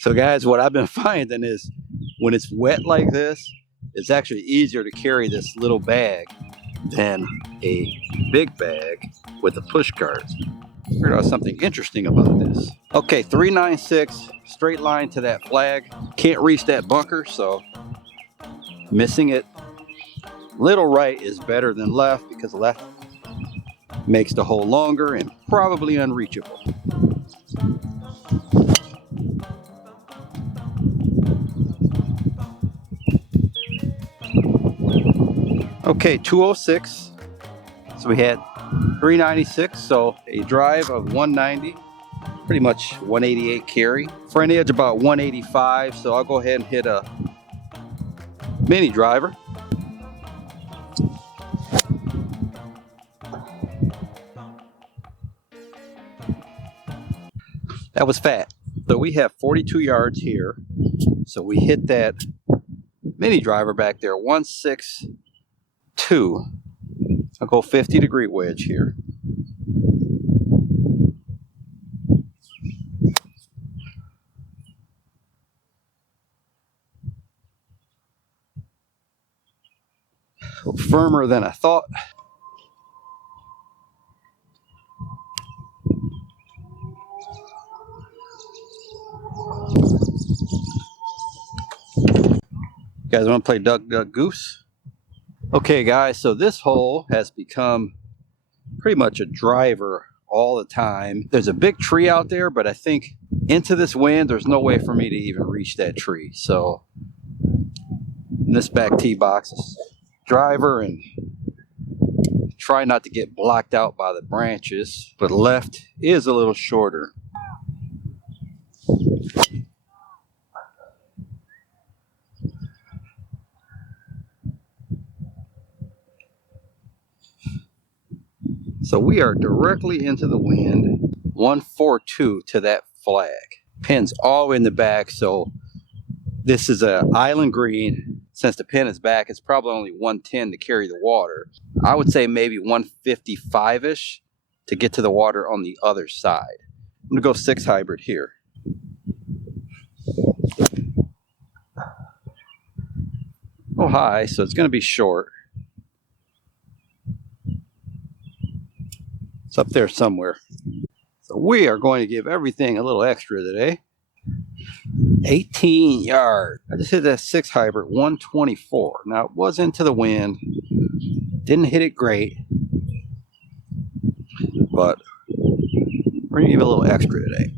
So guys, what I've been finding is when it's wet like this, it's actually easier to carry this little bag than a big bag with a push cart. Figured out something interesting about this. Okay, 396, straight line to that flag. Can't reach that bunker, so missing it. Little right is better than left because left makes the hole longer and probably unreachable. Okay, 206. So we had 396, so a drive of 190, pretty much 188 carry. For an edge about 185, so I'll go ahead and hit a mini driver. That was fat. So we have 42 yards here. So we hit that mini driver back there, 162. I'll go 50-degree wedge here. A little firmer than I thought. You guys want to play Duck, Duck, Goose? Okay guys, so this hole has become pretty much a driver all the time. There's a big tree out there, but I think into this wind, there's no way for me to even reach that tree. So in this back tee box is driver, and try not to get blocked out by the branches, but left is a little shorter. So we are directly into the wind, 142 to that flag. Pin's all in the back, so this is an island green. Since the pin is back, it's probably only 110 to carry the water. I would say maybe 155-ish to get to the water on the other side. I'm gonna go 6 hybrid here. Oh, high, so it's gonna be short. It's up there somewhere. So we are going to give everything a little extra today. 18 yards. I just hit that 6 hybrid, 124. Now it was into the wind. Didn't hit it great. But we're going to give it a little extra today.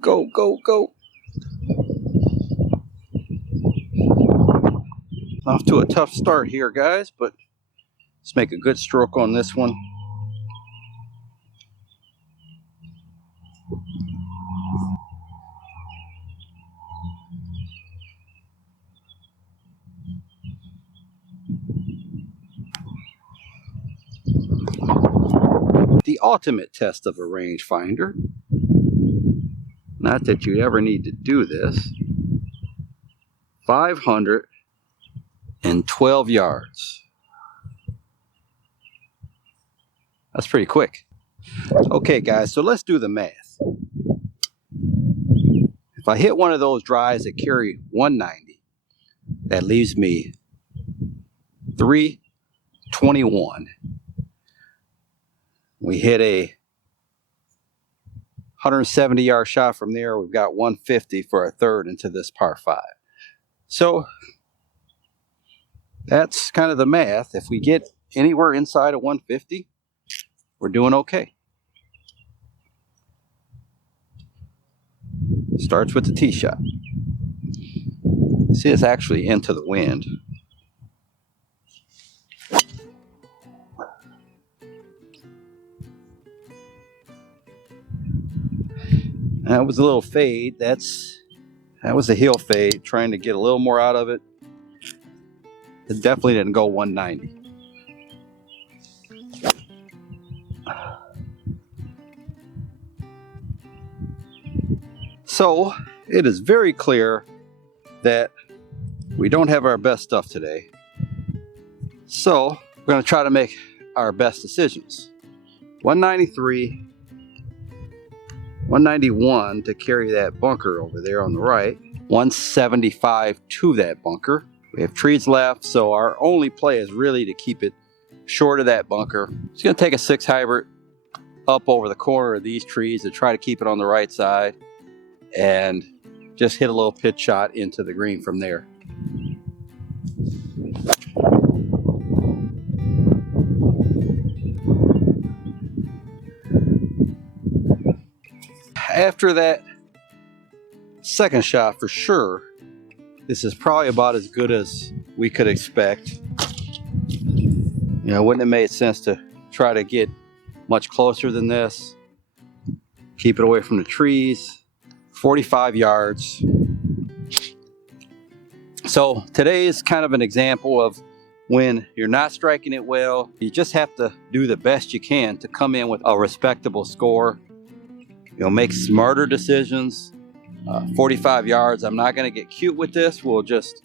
Go, go, go. Off to a tough start here, guys, but let's make a good stroke on this one. The ultimate test of a rangefinder. Not that you ever need to do this. 512 yards. That's pretty quick. Okay guys, so let's do the math. If I hit one of those drives that carry 190, that leaves me 321. We hit a 170-yard shot from there. We've got 150 for a third into this par 5. So that's kind of the math. If we get anywhere inside of 150, we're doing okay. Starts with the tee shot. See, it's actually into the wind. That was a little fade. That was a heel fade, trying to get a little more out of it. It definitely didn't go 190. So it is very clear that we don't have our best stuff today. So we're going to try to make our best decisions. 193, 191 to carry that bunker over there on the right, 175 to that bunker. We have trees left, so our only play is really to keep it short of that bunker. It's going to take a 6 hybrid up over the corner of these trees to try to keep it on the right side and just hit a little pitch shot into the green from there. After that second shot, for sure, this is probably about as good as we could expect. You know, wouldn't have made sense to try to get much closer than this. Keep it away from the trees. 45 yards. So today is kind of an example of when you're not striking it well, you just have to do the best you can to come in with a respectable score. You know, make smarter decisions. 45 yards, I'm not going to get cute with this. We'll just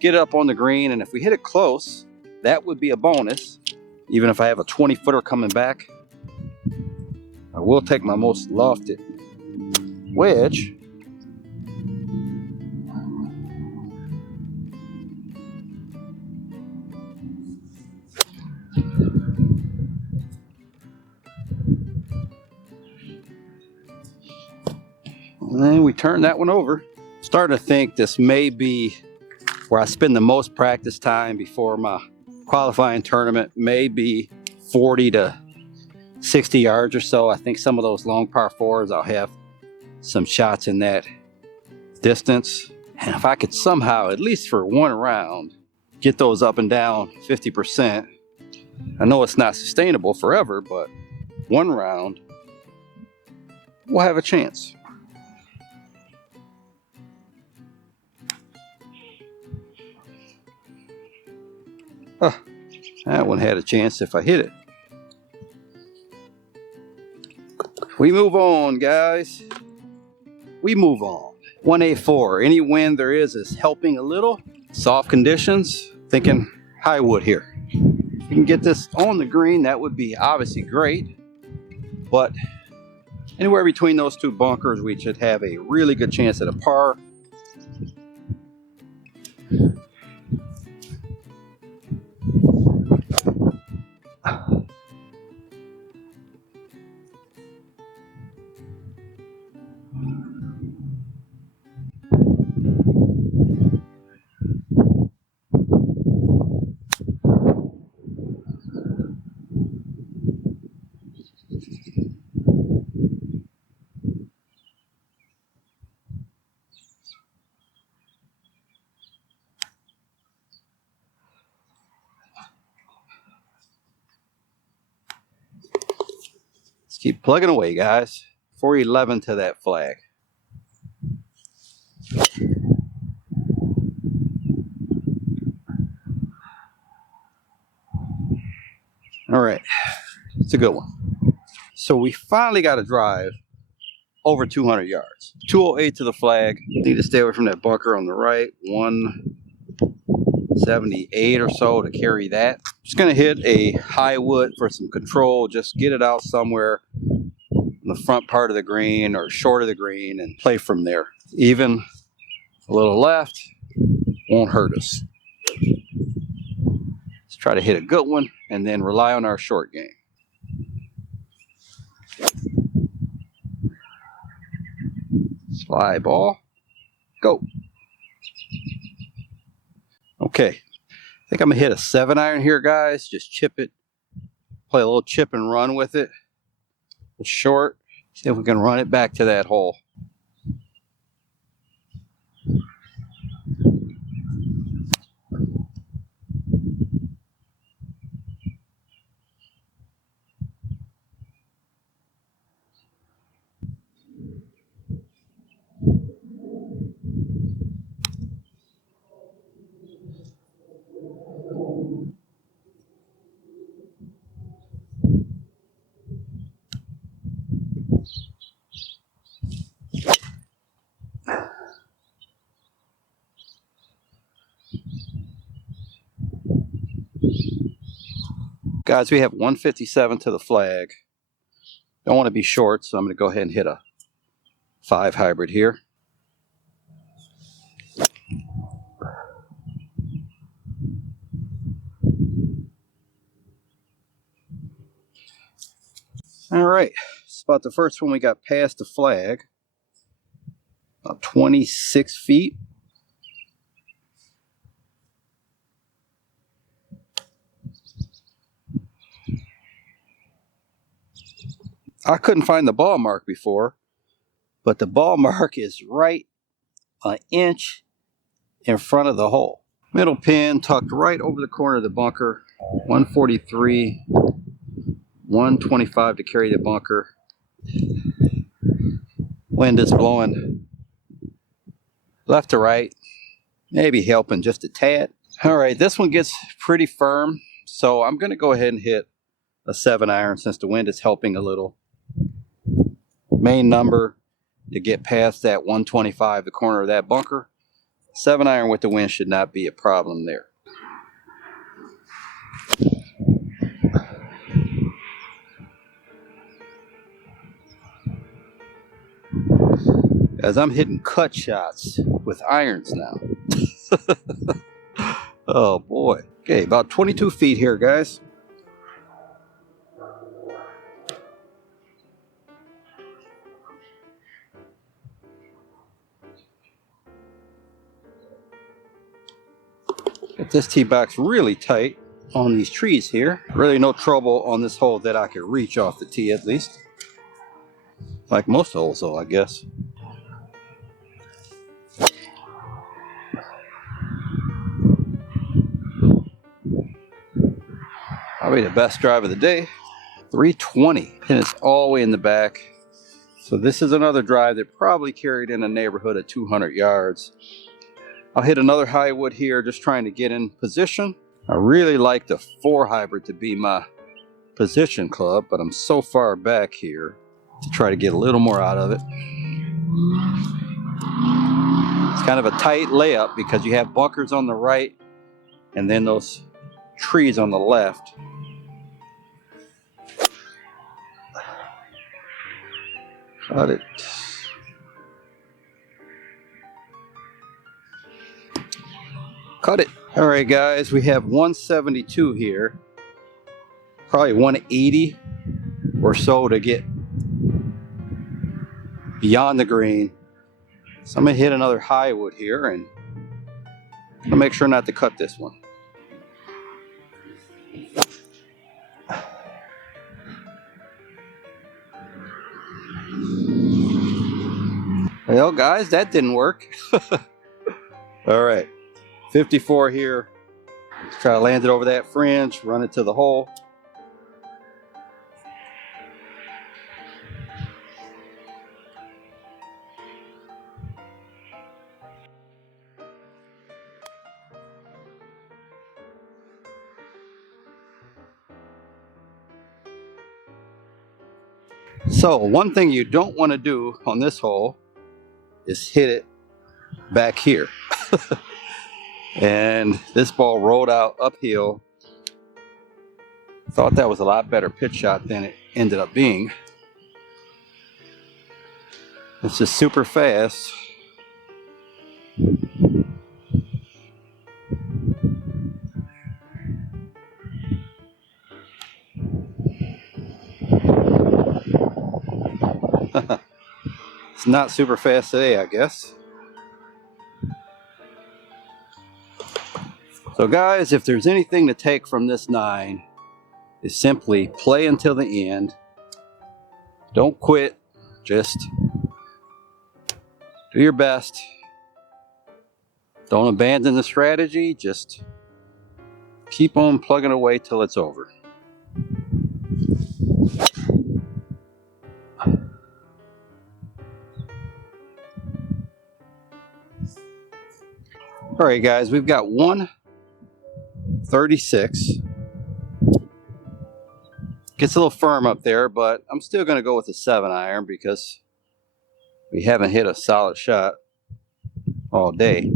get up on the green, and if we hit it close, that would be a bonus. Even if I have a 20-footer coming back, I will take my most lofted wedge. And then we turn that one over. Starting to think this may be where I spend the most practice time before my qualifying tournament, maybe 40 to 60 yards or so. I think some of those long par fours, I'll have some shots in that distance. And if I could somehow, at least for one round, get those up and down 50%, I know it's not sustainable forever, but one round, we'll have a chance. That one had a chance if I hit it. We move on, guys. We move on. 184. Any wind there is helping a little. Soft conditions. Thinking high wood here. If we can get this on the green, that would be obviously great. But anywhere between those two bunkers, we should have a really good chance at a par. Let's keep plugging away, guys. 411 to that flag. All right, it's a good one. So we finally got a drive over 200 yards. 208 to the flag. Need to stay away from that bunker on the right. 178 or so to carry that. Just gonna hit a high wood for some control. Just get it out somewhere in the front part of the green or short of the green and play from there. Even a little left won't hurt us. Let's try to hit a good one and then rely on our short game. Fly ball, go. Okay, I think I'm gonna hit a 7-iron here, guys. Just chip it, play a little chip and run with it. Short, see if we can run it back to that hole. Guys, we have 157 to the flag. Don't want to be short, so I'm going to go ahead and hit a 5 hybrid here. All right, it's about the first one we got past the flag. About 26 feet. I couldn't find the ball mark before, but the ball mark is right an inch in front of the hole. Middle pin tucked right over the corner of the bunker. 143, 125 to carry the bunker. Wind is blowing left to right, maybe helping just a tad. All right, this one gets pretty firm, so I'm going to go ahead and hit a 7 iron since the wind is helping a little. Main number to get past that 125, the corner of that bunker. 7 iron with the wind should not be a problem there. As I'm hitting cut shots with irons now. Oh boy. Okay, about 22 feet here, guys. Get this tee box really tight on these trees here. Really no trouble on this hole that I could reach off the tee at least. Like most holes though, I guess. Probably the best drive of the day. 320. And it's all the way in the back. So this is another drive that probably carried in a neighborhood of 200 yards. I'll hit another high wood here, just trying to get in position. I really like the 4 hybrid to be my position club, but I'm so far back here to try to get a little more out of it. It's kind of a tight layup because you have bunkers on the right and then those trees on the left. Got it. Cut it. All right, guys, we have 172 here. Probably 180 or so to get beyond the green. So I'm gonna hit another high wood here and I'm gonna make sure not to cut this one. Well, guys, that didn't work. All right, 54 here. Let's try to land it over that fringe, run it to the hole. So one thing you don't want to do on this hole is hit it back here. And this ball rolled out uphill. Thought that was a lot better pitch shot than it ended up being. It's just super fast. It's not super fast today, I guess. So guys, if there's anything to take from this 9, is simply play until the end. Don't quit. Just do your best. Don't abandon the strategy. Just keep on plugging away till it's over. All right, guys, we've got 136. Gets a little firm up there, but I'm still going to go with a 7 iron because we haven't hit a solid shot all day.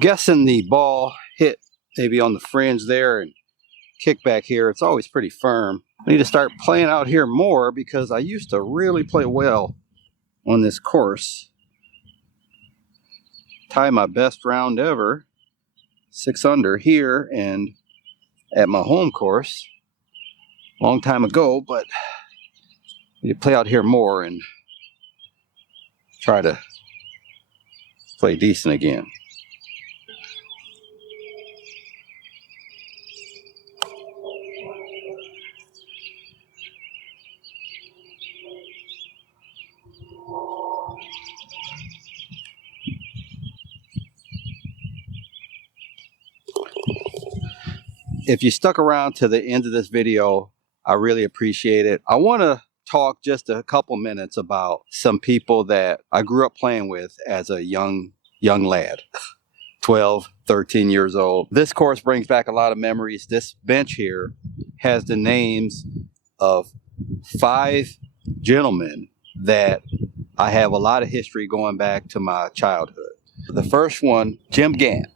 guessing the ball hit maybe on the fringe there and kick back here. It's always pretty firm. I need to start playing out here more because I used to really play well on this course. Tie my best round ever, 6 under here and at my home course long time ago, but I need to play out here more and try to play decent again. If you stuck around to the end of this video, I really appreciate it. I want to talk just a couple minutes about some people that I grew up playing with as a young lad, 12, 13 years old. This course brings back a lot of memories. This bench here has the names of 5 gentlemen that I have a lot of history going back to my childhood. The first one, Jim Gant.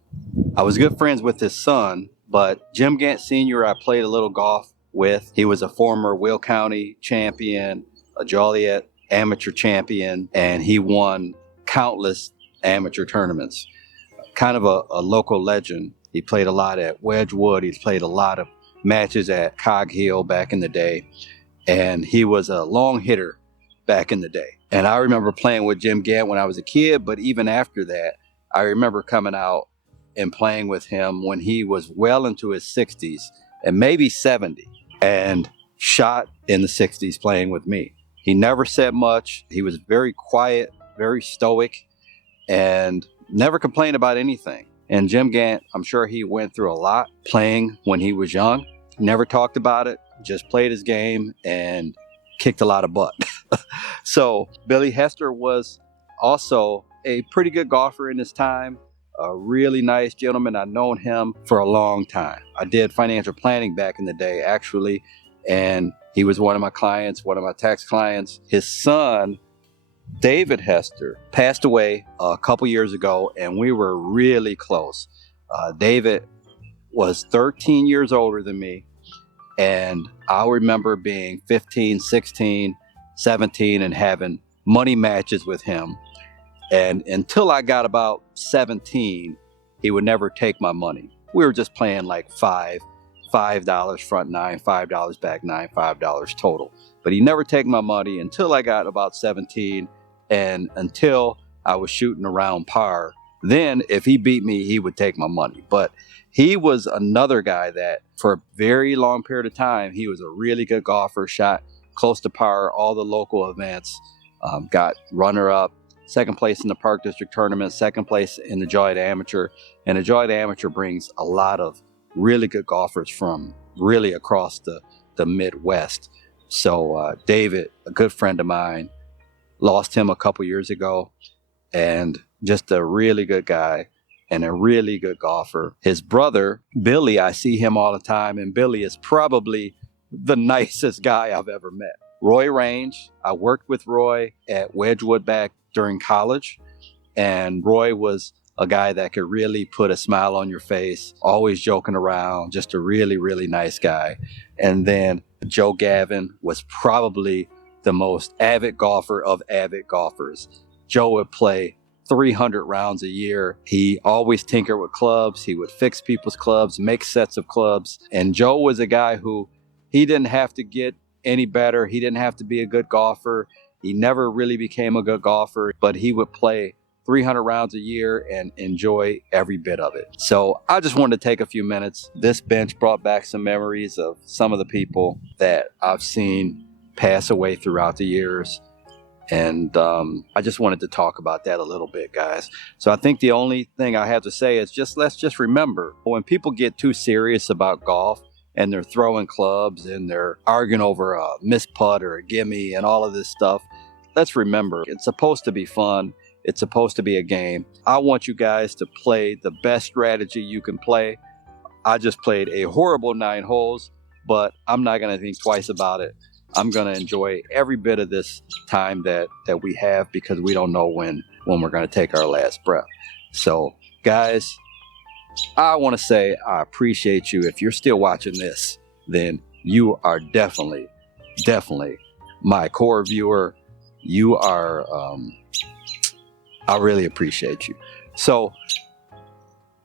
I was good friends with his son, but Jim Gant Sr. I played a little golf with. He was a former Will County champion, a Joliet amateur champion, and he won countless amateur tournaments. Kind of a local legend. He played a lot at Wedgwood. He's played a lot of matches at Cog Hill back in the day, and he was a long hitter back in the day. And I remember playing with Jim Gant when I was a kid, but even after that, I remember coming out and playing with him when he was well into his 60s and maybe 70, and shot in the 60s playing with me. He never said much. He was very quiet, very stoic, and never complained about anything. And Jim Gant, I'm sure he went through a lot playing when he was young. Never talked about it, just played his game and kicked a lot of butt. So Billy Hester was also a pretty good golfer in his time. A really nice gentleman. I've known him for a long time. I did financial planning back in the day, actually, and he was one of my clients, one of my tax clients. His son, David Hester, passed away a couple years ago, and we were really close. David was 13 years older than me, and I remember being 15, 16, 17 and having money matches with him. And until I got about 17, he would never take my money. We were just playing like $5 front 9, $5 back 9, $5 total. But he never take my money until I got about 17 and until I was shooting around par. Then if he beat me, he would take my money. But he was another guy that for a very long period of time, he was a really good golfer, shot close to par, all the local events, got runner-up, second place in the Park District Tournament, second place in the Joliet Amateur. And the Joliet Amateur brings a lot of really good golfers from really across the Midwest. So David, a good friend of mine, lost him a couple years ago, and just a really good guy and a really good golfer. His brother, Billy, I see him all the time, and Billy is probably the nicest guy I've ever met. Roy Range, I worked with Roy at Wedgwood back during college, and Roy was a guy that could really put a smile on your face, always joking around, just a really, really nice guy. And then Joe Gavin was probably the most avid golfer of avid golfers. Joe would play 300 rounds a year. He always tinkered with clubs. He would fix people's clubs, make sets of clubs. And Joe was a guy who, he didn't have to get any better. He didn't have to be a good golfer. He never really became a good golfer, but he would play 300 rounds a year and enjoy every bit of it. So I just wanted to take a few minutes. This bench brought back some memories of some of the people that I've seen pass away throughout the years. And I just wanted to talk about that a little bit, guys. So I think the only thing I have to say is let's just remember, when people get too serious about golf and they're throwing clubs and they're arguing over a missed putt or a gimme and all of this stuff, let's remember, it's supposed to be fun. It's supposed to be a game. I want you guys to play the best strategy you can play. I just played a horrible 9 holes, but I'm not going to think twice about it. I'm going to enjoy every bit of this time that we have, because we don't know when we're going to take our last breath. So guys, I want to say I appreciate you. If you're still watching this, then you are definitely my core viewer. You are, I really appreciate you. So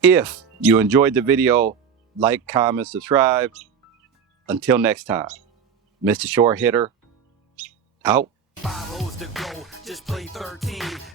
if you enjoyed the video, like, comment, subscribe. Until next time, Mr. Short Hitter, out. 5 holes to go, just play 13.